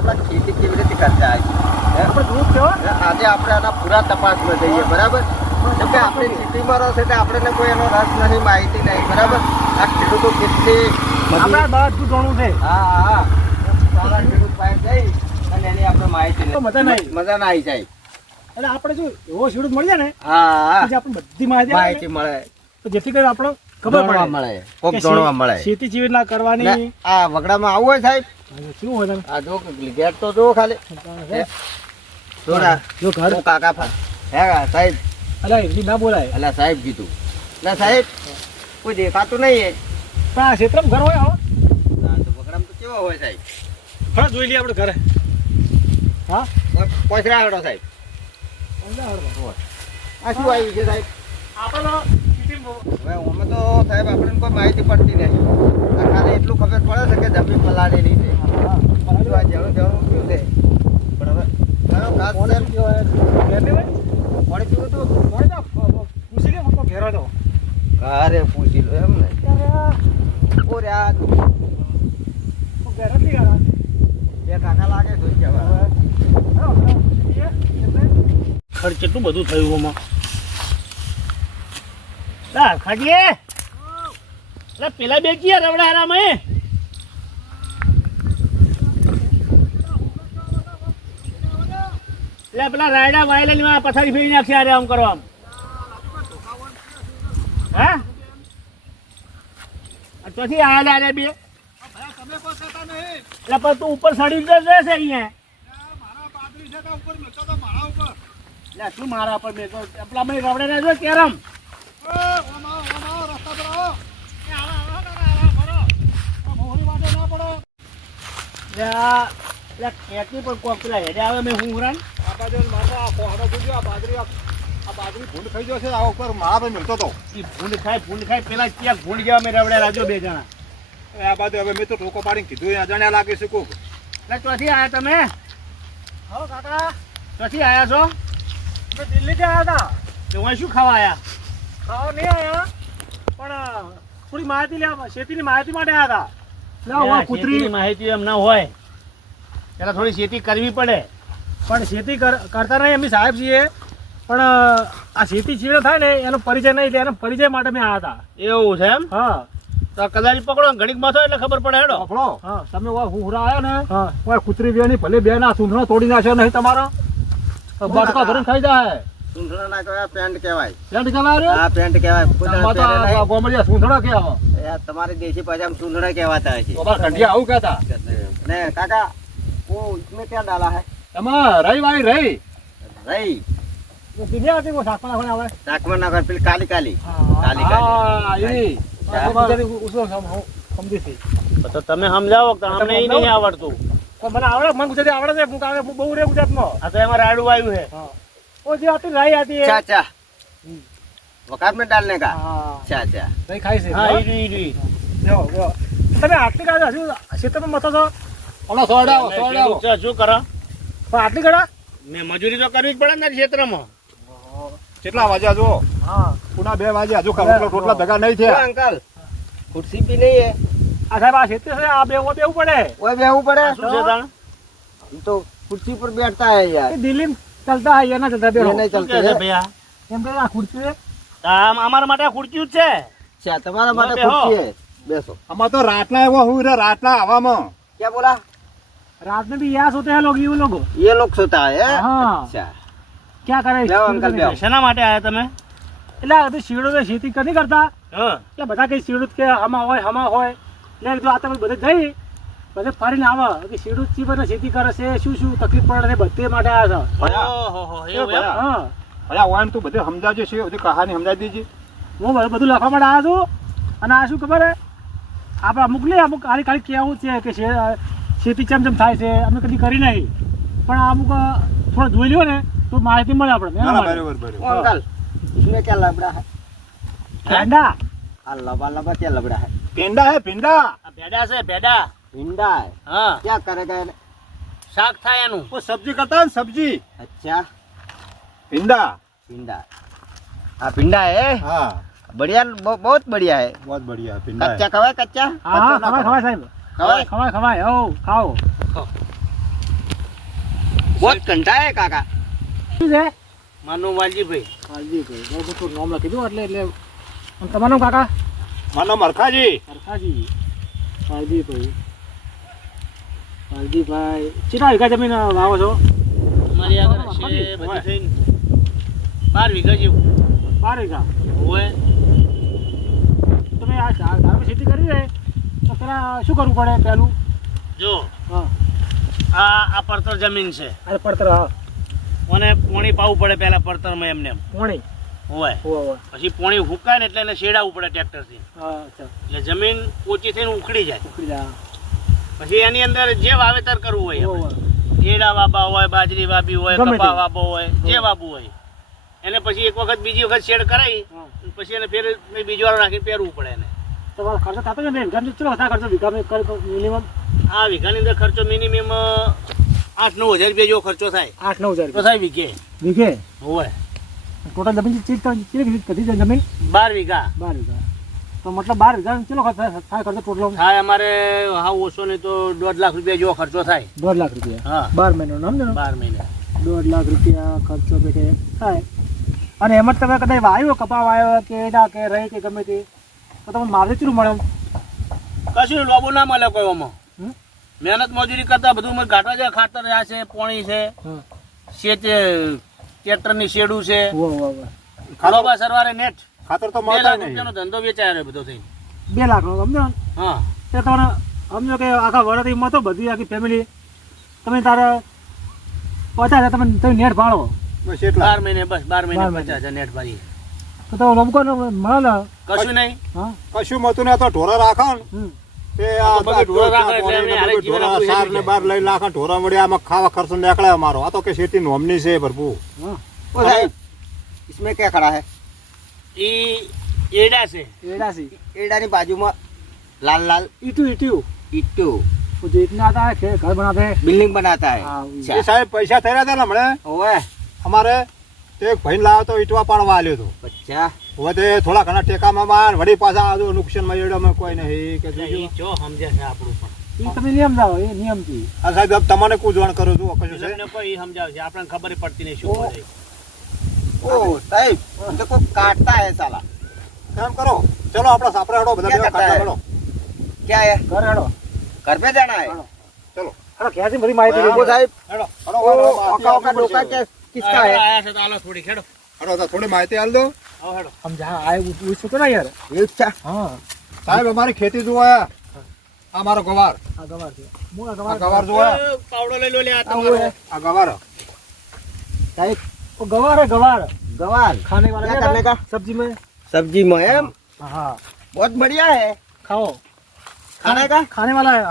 આપણા ખેતી કેવી રીતે કરતા હોય આપણે ગ્રુપ છે આજે આપણે આના પૂરા તપાસમાં જઈએ બરાબર કેમ કે આપણે સિટીમાં રહો છે એટલે આપણને કોઈ એનો રસ નહીં માહિતી નહીં બરાબર આ ખેડૂતો કેટલી આપણે બધું જાણવું છે હા હા સારા ખેડૂત પાસે જઈ અને એની આપણે માહિતી લઈએ. મજા નહીં મજા ના આવી જાય એટલે આપણે જો એવો ખેડૂત મળી જાય ને હા પછી આપણે બધી માહિતી માહિતી મળે તો જેથી કરી આપણો ખબર જાણવા પડે મળે કોક જાણવા મળે ખેતી કેવી રીતના કરવાની ને આ વગડામાં આવું હોય સાહેબ શું હોય તમે આ જો ગેટ તો જો ખાલી જોડા જો ઘર ઓ કાકા હે સાહેબ અલ્યા એવી ના બોલાય અલા સાહેબ કીધું ના સાહેબ કોઈ દેખાતું નહીં પણ આ ક્ષેત્રમાં ઘર હોય આવો ના તો વગડામાં તો કેવો હોય સાહેબ હા જોઈ લઈએ આપણે ઘરે હા પોચરા હડો સાહેબ આ શું આવ્યું છે સાહેબ આપણે હવે અમે તો સાહેબ આપણને કોઈ માહિતી પડતી નહીં આ ખાલી એટલું ખબર પડે છે કે જમીન પલાળેલી છે શું આ જણું જણું શું છે પણ હવે કયો ઘાસ છે પાણી પીવું તું પૂછી લે મોટો ઘેરો તો અરે પૂછી લો એમ ને ઓ ર્યા ઘેર નથી ગયા બે કાકા લાગે જોઈ જવા ખર્ચ કેટલું બધું થયું આમાં લા ખાડીએ લા પેલા બે ક્યાં રવડા આરામ હે લે પેલા રાયડા વાયલા માં પથારી ફેરી નાખશે આરે આમ કરવા હા ચોથી આયા બે તમે પોસાતા નહીં એટલે પણ તું ઉપર સડી જશે અહીંયા ઉપર મેચો તો મારા ઉપર લે શું મારા પર બે પેલા મેં રવડે ના જો કેરમ રસ્તા પર આવો મોહરી વાટે ના પડો ખેતી પણ કોક પેલા હેડે આવે મેં હું ઉરાન આ બાજુ મારો આ કોહડો જોજો આ બાજરી ભૂંડ ખાઈ જશે આ ઉપર મારા પર મિલતો તો ઈ ભૂંડ ખાય પેલા ક્યાંક ભૂંડ જેવા મેં રવડે રાજો બે જણા આ બાજુ હવે મેં તો ટોકો પાડીને કીધું અજાણ્યા લાગે છે કોક એટલે ચોથી આયા તમે હા કાકા ચોથી આયા છો મેં દિલ્હીથી આવ્યા હતા તો હું શું ખાવા આયા ખાવા નહીં આવ્યા પણ થોડી માહિતી લેવા ખેતીની માહિતી માટે આવ્યા લે કૂતરી માહિતી એમ ના હોય પેલા થોડી ખેતી કરવી પડે પણ ખેતી કરતા નહીં એમની સાહેબ છીએ પણ આ ખેતી ચીડો થાય ને એનો પરિચય નહીં એટલે એનો પરિચય માટે મેં આવ્યા હતા એવું છે એમ હા તો કદાચ પકડો ઘડીક માં એટલે ખબર પડે હેડો પકડો હા તમે હુંહરા આવ્યા ને હા કૂતરી બેની ભલે બે ના સૂંઢણા તોડી નાખ્યો નહીં તમારા બાટકા ધરીને ખાઈ જાય સૂંઢણા ના કહેવાય પેન્ટ કહેવાય પેન્ટ કહેવાય હા પેન્ટ કહેવાય ગોમડિયા સૂંઢણા કહેવા તમારી દેશી ભાષામાં સૂંઢણા કહેવાતા હોય છે કંઢિયા આવું કહેતા ને કાકા वो इसमें क्या डाला है એમાં રહી વાળી રહી रई કિન્યા હતી કો સાકમાં નાખવાના આવે साकमन नगर फिर काली काली काली હા काली એ ગુજરાતી ઉસો સમજી છે તો તમે સમજાવો કે અમને એ નહીં આવડતું પણ મને આવડે મને ગુજરાતી આવડે છે હું કાવે બહુ રે ગુજરાતમાં આ તો એમાં રાડું આવ્યું છે હા ઓ જે આતી રહી આતી अच्छा अच्छा वकात में डालने का હા अच्छा अच्छा રહી ખાઈ છે હા ઈ જો જો તમે આટલી કાઢો હજુ ક્ષેત્રમાં મથો છો ઓલો સોડાવો શું કરો પણ આટલી કાઢા મેં મજૂરી તો કરવી જ પડે ને ક્ષેત્રમાં કેટલા વાગ્યા જો હા પુના 2 વાગ્યા હજુ રોટલા ભેગા નહીં ओ થયા अंकल कुर्सी भी नहीं है આ સાહેબ આ ક્ષેત્ર છે આ બેવું પડે वो बेहू पड़े શું છે તાણ हम तो कुर्सी पर बैठता है यार એ દિલ્હી ચલતા હૈ ના ચલતા ये બેરો नहीं શું चलते કહે છે हैं ભૈયા એમ કે આ ખુરશી અમારા માટે આ ખુરચી જ છે अच्छा तुम्हारा माता बेहो। कुर्सी है बेसो અમાર તો રાતના એવો હું રે રાતના હવામાં क्या बोला रात में भी यहाँ सोते हैं लोग ये लोग ये लोग सोता है हाँ। अच्छा क्या करे जाओ अंकल, जाओ। શેના માટે આયા તમે એટલે આ બધી શીડો ખેતી નહીં કરતા હા એટલે બધા કઈ શીડું કે હમા હોય એટલે જો આ તમે બધે જઈ બધે ફરીને આવે કે શીડું ચી બધે ખેતી કરે છે શું તકલીફ પડે છે બધે માટે આવ્યા ઓહો એવું છે એમ હા અલ્યા ઓન તું બધે સમજાવજે છે બધી કહાની સમજાવી દેજે હું બધું લખવા માટે આવ્યો છું અને આ શું ખબર હે આપણે અમુક ખાલી કેવું છે કે ખેતી ચમ થાય છે અમે કદી કરી નહીં પણ અમુક થોડું જોઈ લ્યો ને તો માહિતી મળે આપણે એના માટે. બરોબર ओ अंकल इसमें क्या लबड़ा है પેંડા हाँ लबा लबा क्या लबड़ा है પેંડા હે પેંડા આ ભેડા છે ભેડા भिंडा है હા क्या करेगा ये? શાક થાય એનું ઓ સબ્જી કરતા હોય ને સબ્જી अच्छा પેંડા भिंडा हाँ भिंडा है હા बढ़िया बहुत बढ़िया है બહુ બઢિયા પેંડા હે. कच्चा खवाए कच्चा હા ખવાય સાહેબ खवाए ખવાય હો ખાઓ बहुत कंटा है काका શું છે મારું વાલજીભાઈ. કાળજીભાઈ બરોબર થોડું નામ લખી દો એટલે એટલે અને તમારું નામ કાકા માનો મરખાજી હરખાજી કાળજીભાઈ કાળજીભાઈ કેટલા વીઘા જમીન વાવો છો અમારી આગળ હશે બધું થઈને 12 વીઘા જેવું 12 વીઘા હોય. તમે આ ધારો ખેતી કરવી હોય તો પેલા શું કરવું પડે પહેલું જો હા આ પડતર જમીન છે, અરે પડતર હા અને પોણી પાવું પડે પહેલા પડતરમાં એમને એમ પોણી હોય. હોવા પછી પોણી હુકાય ને એટલે એને શેડાવવું પડે ટ્રેક્ટરથી, હા અચ્છા એટલે જમીન પોચી થઈને ઉખડી જાય. ઉખડી જા પછી એની અંદર જે વાવેતર કરવું હોય આપણે. હોવા કેળા વાબા હોય, બાજરી વાબી હોય, ગમે તે. કપા વાબો હોય, જે વાબવું હોય એને પછી એક વખત બીજી વખત શેડ કરાવી હા પછી એને ફેર બીજી વાર નાખીને પહેરવું પડે એને. તમારો ખર્ચો થતો છે ને વીઘામાં ચલો વધારે ખર્ચો વીઘામાં મિનિમમ આ વીઘાની અંદર ખર્ચો મિનિમમ 8-9 હજાર રૂપિયા જેવો ખર્ચો થાય 8-9 હજાર તો થાય વીઘે વીઘે હોય. ટોટલ જમીન કેટલી કદી છે જમીન 12 વીઘા 12 વીઘા તો મતલબ 12 વીઘા ચલો થાય ખર્ચો ટોટલ થાય અમારે હા ઓછો નહીં તો 1.5 લાખ રૂપિયા જેવો ખર્ચો થાય. 1.5 લાખ રૂપિયા હા 12 મહિનો નામ ને 12 મહિને 1.5 લાખ રૂપિયા ખર્ચો પેટે થાય અને એમાં તમે કદાચ વાયો કપા વાયો કે એડા કે રહી કે ગમે તે તો તમને મારે કેટલું મળે કશું લોબો ના મળે કોઈ આમાં. હમ? મહેનત મજૂરી કરતા બધું મને ઘાટા છે, ખાતર આ છે, પોણી છે, હા શેત ટ્રેક્ટરની શેડું છે, વાહ લોબા સરવારે નેટ ખાતર તો 2 મળતા લાખ નહીં રૂપિયાનો ધંધો વેચાય રહ્યો બધો થઈ. 2 લાખનો સમજો ને હા તે તમને સમજો કે આખા વરસમાં તો બધી આખી ફેમિલી તમે તારે 50,000 તમે નેટ ભાડો બસ એટલા 12 મહિને બસ 12 મહિને 12 50,000 નેટ ભરી. તો તમે લોકો મળે ને કશું નહીં. હા કશું મળતું ને તો ઢોરા રાખો ને હમ તે આ તો બધું ઢોરા રાખે એટલે પોણી ને અમે બધું જીવન ઢોરા આપણું સાર હેઠું ને જાય. બાર લઈ લાખ ઢોરા મળ્યા આમાં ખાવા ખર્ચો નીકળે અમારો. આ તો કે શેતી નોમની છે ભરપૂર. હા ओ साहब इसमें क्या खड़ा है ઈ એડા છે. એડાસી एड़ा ની બાજુમાં लाल लाल ઈટુ ईटो वो जो इतना आता है घर बनाते हैं बिल्डिंग बनाता है हाँ, अच्छा। એ સાહેબ પૈસા થઈ રહ્યા હતા ને હમણાં ओए અમારે તે એક ભાઈ લાવ્યો તો ઈટવા પાડવા આલ્યો હતો. बच्चा હવે તે થોડા ઘણા ટેકામાં માર વળી પાછા આ નુકસાનમાં એડામાં કોઈ નહીં કે ઈ જોજો. જો સમજે છે આપણું પણ. ये તમે નિયમ લાવો એ નિયમ થી આ સાહેબ હવે તમને કોઈ જાણ કરું છું કશું છે તમને કોઈ સમજાવે છે આપણને ખબર પડતી નહીં શું બોલે. ओ साहब देखो काटता है साला કામ કરો ચલો આપણે સાપરે હડો બધા ક્યાં ભેગા કરતા કાઢવા હે? હડો क्या है ઘર હેડો घर पे जाना है हाँ। ચલો હેડો ક્યાંથી બધી માહિતી वो લીધી साहब હેડો वो ओका ओका डोका क्या किसका है આયા છે તો આલો થોડી ખેડો. હડો તો થોડી માહિતી આલ દો. આવો હેડો. સમજા આય પૂછ્યું તો ના યાર ये अच्छा હા સાહેબ અમારી ખેતી જોવા આ મારો ગવાર આ ગવાર છે હું આ આ ગવાર ગવાર જોવા એ પાવડો લઈ લો લે આ આવું તમારો. હે. આ ગવાર साहब वो गवार है गवार गवार खाने वाला क्या नहीं करने का? सब्जी में सब्जी में है हाँ बहुत बढ़िया है खाओ खाने का खाने वाला है